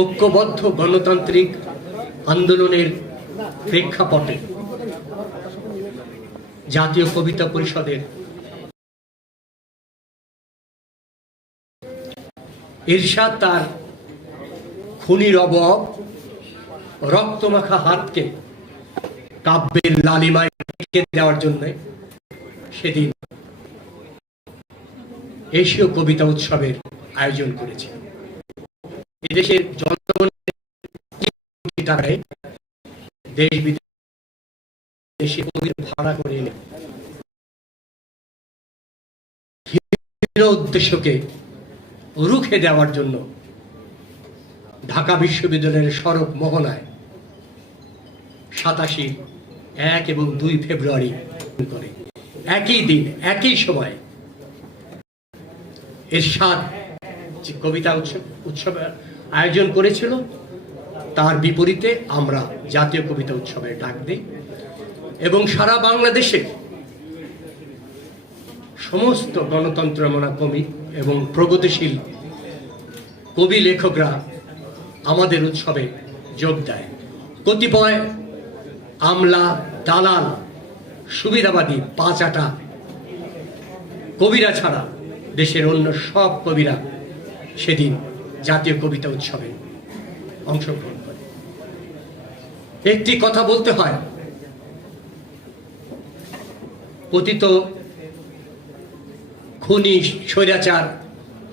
ঐক্যবদ্ধ গণতান্ত্রিক আন্দোলনের প্রেক্ষাপটে জাতীয় কবিতা পরিষদের ইরশাদ তার খুনির অবয়ব, রক্তমাখা হাতকে কাব্যের লালিমায় দেওয়ার জন্য সেদিন এশীয় কবিতা উৎসবের আয়োজন করেছে। এদেশের জনগণের টাকায় দেশ বিদেশে ভাড়া করে এনে উদ্দেশ্যকে রুখে দেওয়ার জন্য ঢাকা বিশ্ববিদ্যালয়ের সড়ক মোহনায় সাতাশি এক এবং দুই ফেব্রুয়ারি করে। একই দিন, একই সময় এরশাদ যে কবিতা উৎসব উৎসবের আয়োজন করেছিল। তার বিপরীতে আমরা জাতীয় কবিতা উৎসবের ডাক দিই এবং সারা বাংলাদেশে সমস্ত গণতন্ত্রমনা কবি এবং প্রগতিশীল কবি লেখকরা আমাদের উৎসবে যোগ দেয়। কতিপয় আমলা, দালাল, সুবিধাবাদী পাঁচাটা কবিরা ছাড়া দেশের অন্য সব কবিরা সেদিন জাতীয় কবিতা উৎসবে অংশগ্রহণ করে। একটি কথা বলতে হয়। পতিত খুনি স্বৈরাচার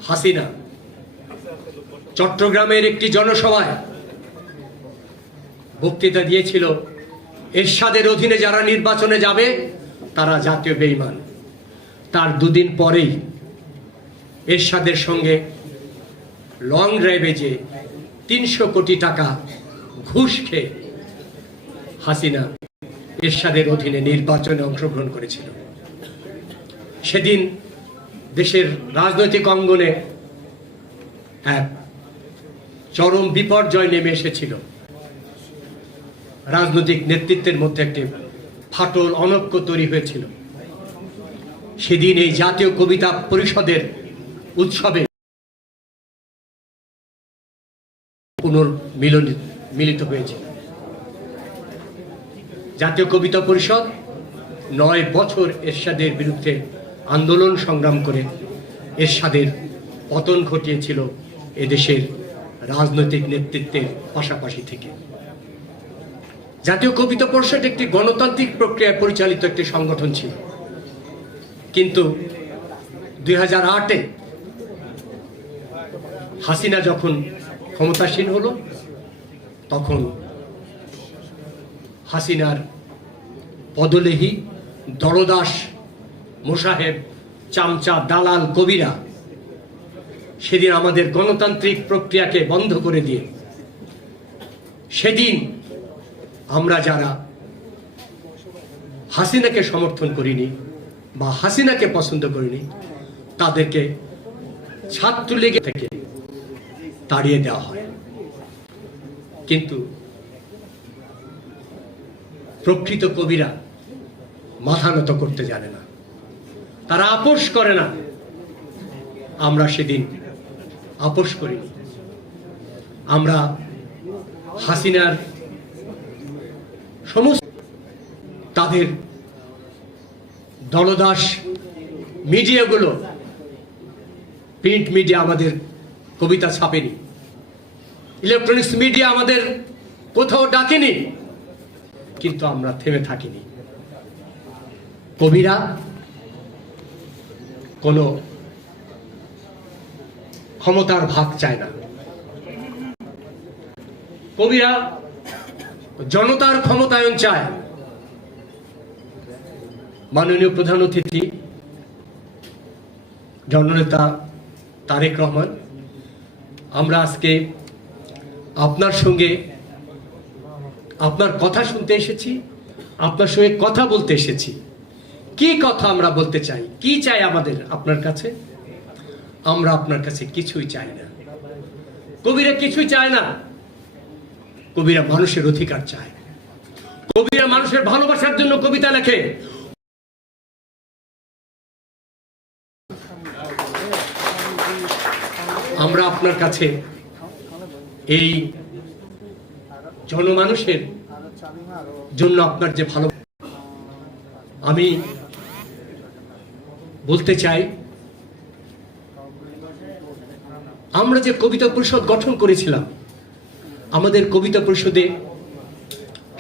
হাসিনা চট্টগ্রামের একটি জনসভায় বক্তৃতা দিয়েছিল, এরশাদের অধীনে যারা নির্বাচনে যাবে, তারা জাতীয় বেইমান। তার দুদিন পরেই এরশাদের সঙ্গে লং ড্রাইভে যে তিনশো কোটি টাকা ঘুষ খেয়ে হাসিনা এরশাদের অধীনে নির্বাচনে অংশগ্রহণ করেছিল। সেদিন দেশের রাজনৈতিক অঙ্গনে এক চরম বিপর্যয় নেমে এসেছিল। রাজনৈতিক নেতৃত্বের মধ্যে একটি ফাটল অনৈক্য তৈরি হয়েছিল। সেদিন এই জাতীয় কবিতা পরিষদের উৎসবে পুনর্মিলন, মিলিত হয়েছে। জাতীয় কবিতা পরিষদ নয় বছর এরশাদের বিরুদ্ধে আন্দোলন সংগ্রাম করে এরশাদের পতন ঘটিয়েছিল এদেশের রাজনৈতিক নেতৃত্বের পাশাপাশি থেকে। জাতীয় কবিতা পরিষদ একটি গণতান্ত্রিক প্রক্রিয়ায় পরিচালিত একটি সংগঠন ছিল। কিন্তু দুই হাজার হাসিনা যখন ক্ষমতাসীন হলো, তখন হাসিনার পদলেহী দরদাস, মোসাহেব, চামচা, দালাল, কবিরা সেদিন আমাদের গণতান্ত্রিক প্রক্রিয়াকে বন্ধ করে দিয়ে, সেদিন আমরা যারা হাসিনাকে সমর্থন করিনি বা হাসিনাকে পছন্দ করিনি, তাদেরকে ছাত্রলীগ থেকে তাড়িয়ে দেওয়া হয়। কিন্তু প্রকৃত কবিরা মাথা নত করতে জানে না। তারা আপোষ করে না। আমরা সেদিন আপোষ করিনি। আমরা হাসিনার সমস্ত তাদের দলদাস মিডিয়াগুলো, প্রিন্ট মিডিয়া আমাদের কবিতা ছাপেনি। ইলেকট্রনিক্স মিডিয়া আমাদের কোথাও ডাকেনি, কিন্তু আমরা থেমে থাকিনি। কবিরা, কোনো ক্ষমতার ভাগ চায় না। কবিরা জনতার ক্ষমতায়ন চায়। মাননীয় প্রধান অতিথি, জননেতা তারেক রহমান, আমরা আজকে আপনার সঙ্গে আপনার কথা শুনতে এসেছি, আপনার সঙ্গে কথা বলতে এসেছি। কি কথা আমরা বলতে চাই? কি চাই আমাদের আপনার কাছে? আমরা আপনার কাছে কিছুই চাই না। কবিরা কিছুই চায় না। কবিরা মানুষের অধিকার চায়। কবিরা মানুষের ভালোবাসার জন্য কবিতা লেখে। আমরা আপনার কাছে এই জনমানুষের জন্য আপনার যে ভালো আমি বলতে চাই, আমরা যে কবিতা পরিষদ গঠন করেছিলাম, আমাদের কবিতা পরিষদে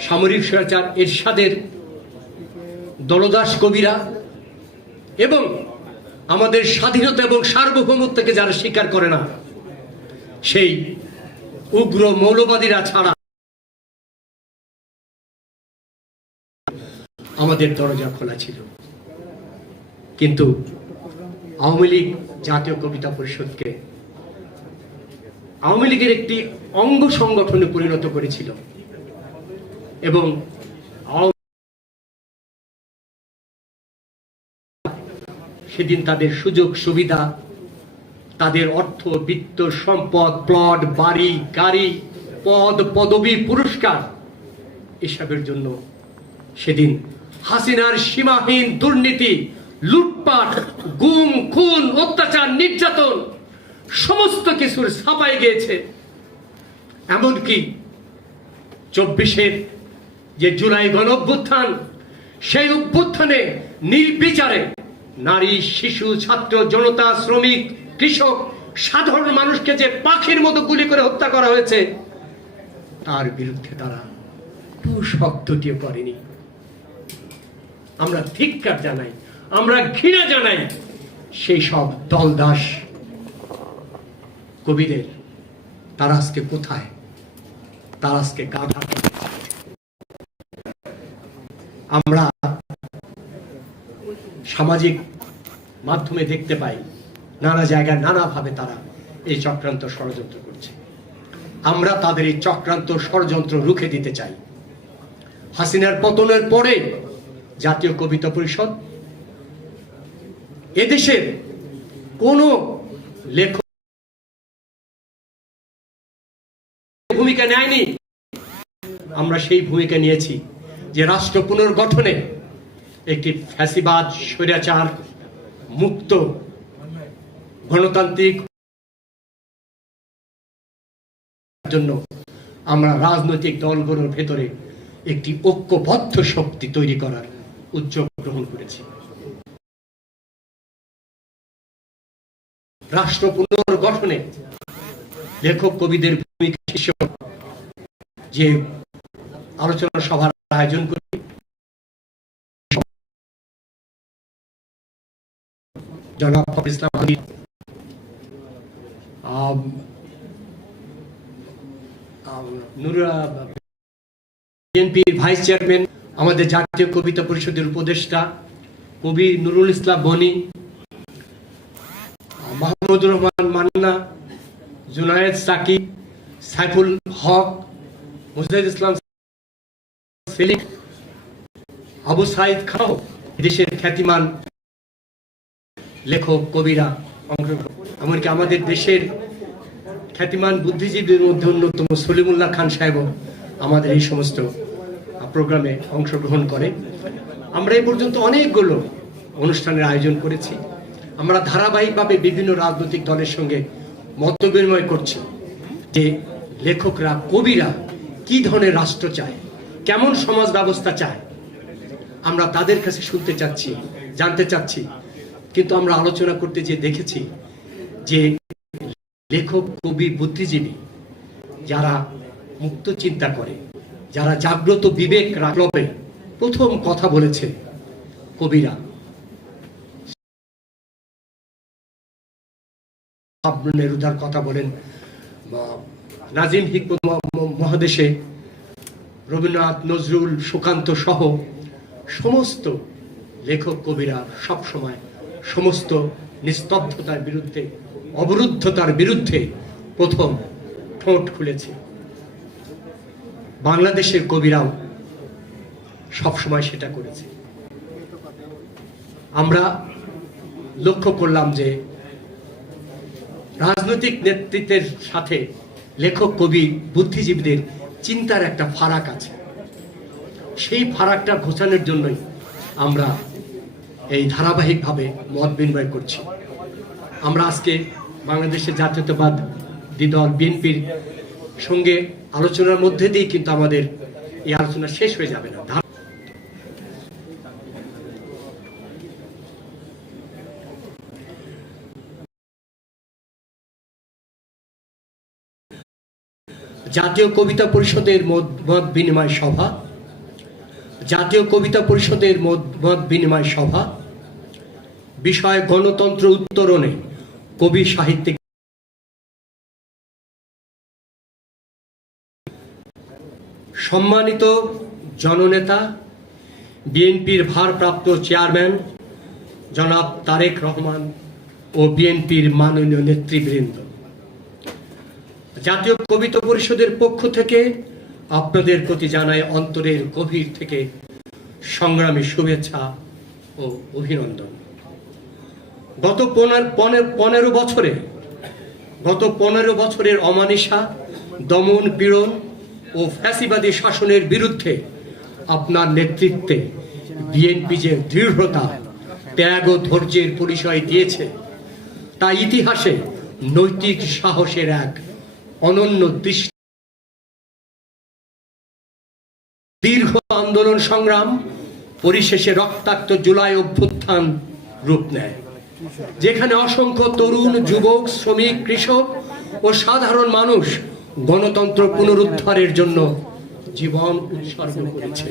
সামরিক স্বৈরাচার এরশাদের দলদাস কবিরা এবং আমাদের স্বাধীনতা এবং সার্বভৌমত্বকে যারা স্বীকার করে না, সেই উগ্র মৌলবাদীরা ছাড়া। আমাদের দরজা খোলা ছিল। কিন্তু আওয়ামী লীগ জাতীয় কবিতা পরিষদকে আওয়ামী লীগের একটি অঙ্গ সংগঠনে পরিণত করেছিল এবং সেদিন তাদের সুযোগ সুবিধা তাদের অর্থ, বিত্ত, সম্পদ, প্লট, বাড়ি, গাড়ি, পদ, পদবি, পুরস্কার। এসবের জন্য সেদিন হাসিনার সীমাহীন দুর্নীতি, লুটপাট, গুম, খুন, অত্যাচার, নির্যাতন, সমস্ত কিছুর ছাপায় গিয়েছে। এমনকি চব্বিশের যে জুলাই গণ অভ্যুত্থান, সেই অভ্যুত্থানে নির্বিচারে নারী, শিশু, ছাত্র, জনতা, শ্রমিক কৃষক, সাধারণ মানুষকে যে পাখির মতো গুলি করে হত্যা করা হয়েছে, তার বিরুদ্ধে তারা টু শব্দটিও করেনি। আমরা ধিক্কার জানাই, আমরা ঘৃণা জানাই, সেই সব দলদাস কবিদের, তারা আজকে কোথায়? তারা আজকে গাধা আমরা সামাজিক মাধ্যমে দেখতে পাই নানা জায়গায় নানাভাবে তারা এই চক্রান্ত ষড়যন্ত্র করছে। আমরা তাদের এই চক্রান্ত ষড়যন্ত্র রুখে দিতে চাই। হাসিনার পতনের পরে জাতীয় কবিতা পরিষদ এদেশের কোন লেখক ভূমিকা নেয়নি। আমরা সেই ভূমিকা নিয়েছি যে রাষ্ট্র পুনর্গঠনে একটি ফ্যাসিবাদ, স্বৈরাচার, মুক্ত গণতান্ত্রিক জন্য আমরা রাজনৈতিক দলগুলোর ভেতরে একটি ঐক্যবদ্ধ শক্তি তৈরি করার উদ্যোগ গ্রহণ করেছি। রাষ্ট্র পুনর্গঠনে লেখক কবিদের ভূমিকা যে আলোচনা সভার আয়োজন করি, জনাব ইসলাম ভাইস চেয়ারম্যান আমাদের জাতীয় কবিতা পরিষদের উপদেষ্টা, কবি নুরুল ইসলাম বনি, মাহমুদুর রহমান মান্না, জুনায়েদ সাকিব সাইফুল হক, মুজাহিদ ইসলাম সেলিম, আবু সাইদ খাও দেশের খ্যাতিমান লেখক, কবিরা অংশগ্রহণ এমনকি আমাদের দেশের খ্যাতিমান বুদ্ধিজীবীদের মধ্যে অন্যতম সলিমুল্লাহ খান সাহেবও আমাদের এই সমস্ত প্রোগ্রামে অংশগ্রহণ করে। আমরা এই পর্যন্ত অনেকগুলো অনুষ্ঠানের আয়োজন করেছি। আমরা ধারাবাহিকভাবে বিভিন্ন রাজনৈতিক দলের সঙ্গে মত বিনিময় করছি যে লেখকরা, কবিরা কি ধরনের রাষ্ট্র চায়, কেমন সমাজ ব্যবস্থা চায়, আমরা তাদের কাছে শুনতে চাচ্ছি, জানতে চাচ্ছি। কিন্তু আমরা আলোচনা করতে যে দেখেছি যে লেখক, কবি, বুদ্ধিজীবী যারা মুক্ত চিন্তা করে, যারা জাগ্রত বিবেক রাখবে প্রথম কথা বলেছে কবিরা। নেরুদার কথা বলেন নাজিম হিকমত মহাদেশে রবীন্দ্রনাথ নজরুল, সুকান্ত সহ সমস্ত লেখক, কবিরা সব সময় সমস্ত নিস্তব্ধতার বিরুদ্ধে অবরুদ্ধতার বিরুদ্ধে প্রথম ঠোঁট খুলেছে। বাংলাদেশের কবিরাও সবসময় সেটা করেছে। আমরা লক্ষ্য করলাম যে রাজনৈতিক নেতৃত্বের সাথে লেখক, কবি, বুদ্ধিজীবীদের চিন্তার একটা ফারাক আছে। সেই ফারাকটা ঘোষানোর জন্যই আমরা এই ধারাবাহিকভাবে মত বিনিময় করছি। আমরা আজকে বাংলাদেশের জাতীয়তাবাদ দল বিএনপির সঙ্গে আলোচনার মধ্যে দিয়ে কিন্তু আমাদের এই আলোচনা শেষ হয়ে যাবে না। জাতীয় কবিতা পরিষদের মত বিনিময় সভা, জাতীয় কবিতা পরিষদের মত বিনিময় সভা, বিষয় গণতন্ত্র উত্তরণে কবি সাহিত্যিক সম্মানিত জননেতা, বিএনপির ভারপ্রাপ্ত চেয়ারম্যান জনাব তারেক রহমান ও বিএনপির মাননীয় নেতৃবৃন্দ। জাতীয় কবিতা পরিষদের পক্ষ থেকে আপনাদের প্রতি জানায় অন্তরের গভীর থেকে সংগ্রামী শুভেচ্ছা ও অভিনন্দন। গত পনেরো বছরে, গত পনেরো বছরের অমানিসা, দমন পীড়ন ও ফ্যাসিবাদী শাসনের বিরুদ্ধে আপনার নেতৃত্বে বিএনপি যে দৃঢ়তা, ত্যাগ ও ধৈর্যের পরিচয় দিয়েছে, তা ইতিহাসে নৈতিক সাহসের এক অনন্য দৃষ্টি। দীর্ঘ আন্দোলন সংগ্রাম, পরিশেষে রক্তাক্ত জুলাই অভ্যুত্থান রূপ নেয়। যেখানে অসংখ্য তরুণ, যুবক, শ্রমিক, কৃষক ও সাধারণ মানুষ গণতন্ত্র পুনরুদ্ধারের জন্য জীবন উৎসর্গ করেছে।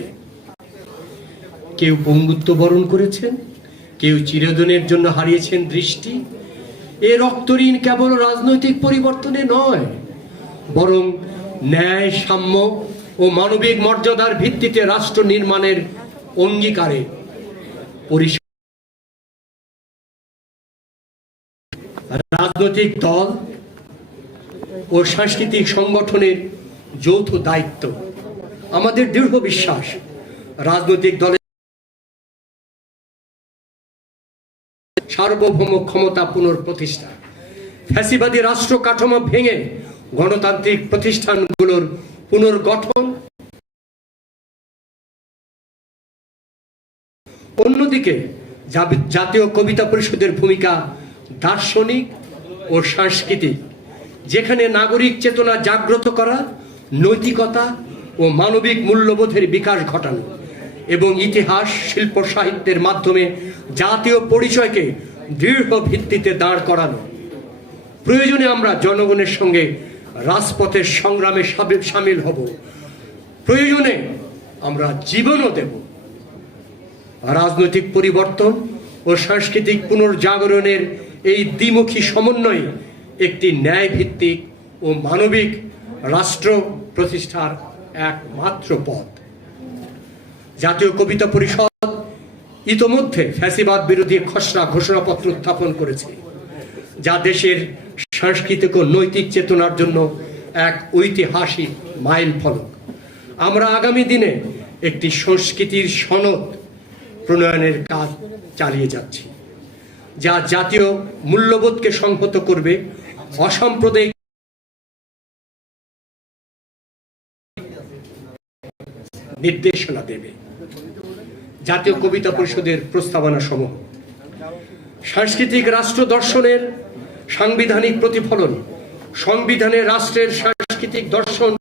কেউ পঙ্গুত্ব বরণ করেছেন, কেউ চিরদিনের জন্য হারিয়েছেন দৃষ্টি। এ রক্তঋণ কেবল রাজনৈতিক পরিবর্তনে নয়, বরং ন্যায়, সাম্য ও মানবিক মর্যাদার ভিত্তিতে রাষ্ট্র নির্মাণের অঙ্গীকারে পরিস রাজনৈতিক দল ও সাংস্কৃতিক সংগঠনের যৌথ দায়িত্ব। আমাদের দৃঢ় বিশ্বাস, রাজনৈতিক দলের সার্বভৌম ক্ষমতা পুনঃপ্রতিষ্ঠা। ফ্যাসিবাদী রাষ্ট্র কাঠামো ভেঙে গণতান্ত্রিক প্রতিষ্ঠানগুলোর পুনর্গঠন। অন্যদিকে জাতীয় কবিতা পরিষদের ভূমিকা দার্শনিক ও সাংস্কৃতিক যেখানে নাগরিক চেতনা জাগ্রত করা, নৈতিকতা ও মানবিক মূল্যবোধের বিকাশ ঘটানো এবং ইতিহাস, শিল্প, সাহিত্যের মাধ্যমে জাতীয় পরিচয়কে দৃঢ় ভিত্তিতে দাঁড় করানো। প্রয়োজনে আমরা জনগণের সঙ্গে রাজপথের সংগ্রামে সামিল হব। প্রয়োজনে আমরা জীবনও দেব। রাজনৈতিক পরিবর্তন ও সাংস্কৃতিক পুনর্জাগরণের এই দ্বিমুখী সমন্বয়ে একটি ন্যায়ভিত্তিক ও মানবিক রাষ্ট্র প্রতিষ্ঠার একমাত্র পথ। জাতীয় কবিতা পরিষদ ইতোমধ্যে ফ্যাসিবাদ বিরোধী খসড়া ঘোষণাপত্র উত্থাপন করেছে, যা দেশের সাংস্কৃতিক ও নৈতিক চেতনার জন্য এক ঐতিহাসিক মাইল ফলক আমরা আগামী দিনে একটি সংস্কৃতির সনদ প্রণয়নের কাজ চালিয়ে যাচ্ছি। যা জাতীয় মূল্যবোধকে সংহত করবে, অসাম্প্রদায়িক নির্দেশনা দেবে। জাতীয় কবিতা পরিষদের প্রস্তাবনা সমূহ সাংস্কৃতিক রাষ্ট্র দর্শনের সাংবিধানিক প্রতিফলন, সংবিধানে রাষ্ট্রের সাংস্কৃতিক দর্শন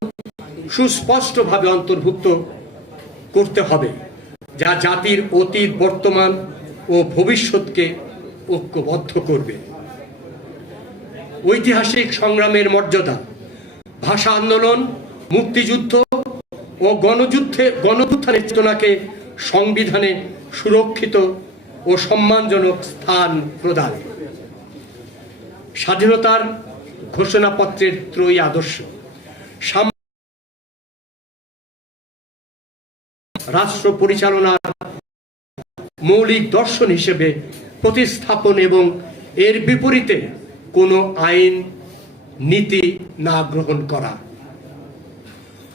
সুস্পষ্টভাবে অন্তর্ভুক্ত করতে হবে, যা জাতির অতীত, বর্তমান ও ভবিষ্যৎকে ঐক্যবদ্ধ করবে। ঐতিহাসিক সংগ্রামের মর্যাদা, ভাষা আন্দোলন, মুক্তিযুদ্ধ ও গণযুদ্ধে গণযুত্থানের চেতনাকে সংবিধানে সুরক্ষিত ও সম্মানজনক স্থান প্রদান। স্বাধীনতার ঘোষণাপত্রের ত্রয়ী আদর্শ রাষ্ট্র পরিচালনার মৌলিক দর্শন হিসেবে প্রতিস্থাপন এবং এর বিপরীতে কোনো আইন, নীতি না গ্রহণ করা।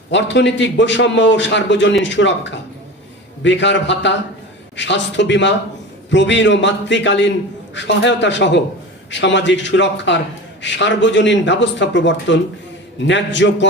অর্থনৈতিক বৈষম্য ও সার্বজনীন সুরক্ষা, বেকার ভাতা, স্বাস্থ্য বীমা, প্রবীণ ও মাতৃকালীন সহায়তা সহ সামাজিক সুরক্ষার সার্বজনীন ব্যবস্থা প্রবর্তন ন্যায্য কর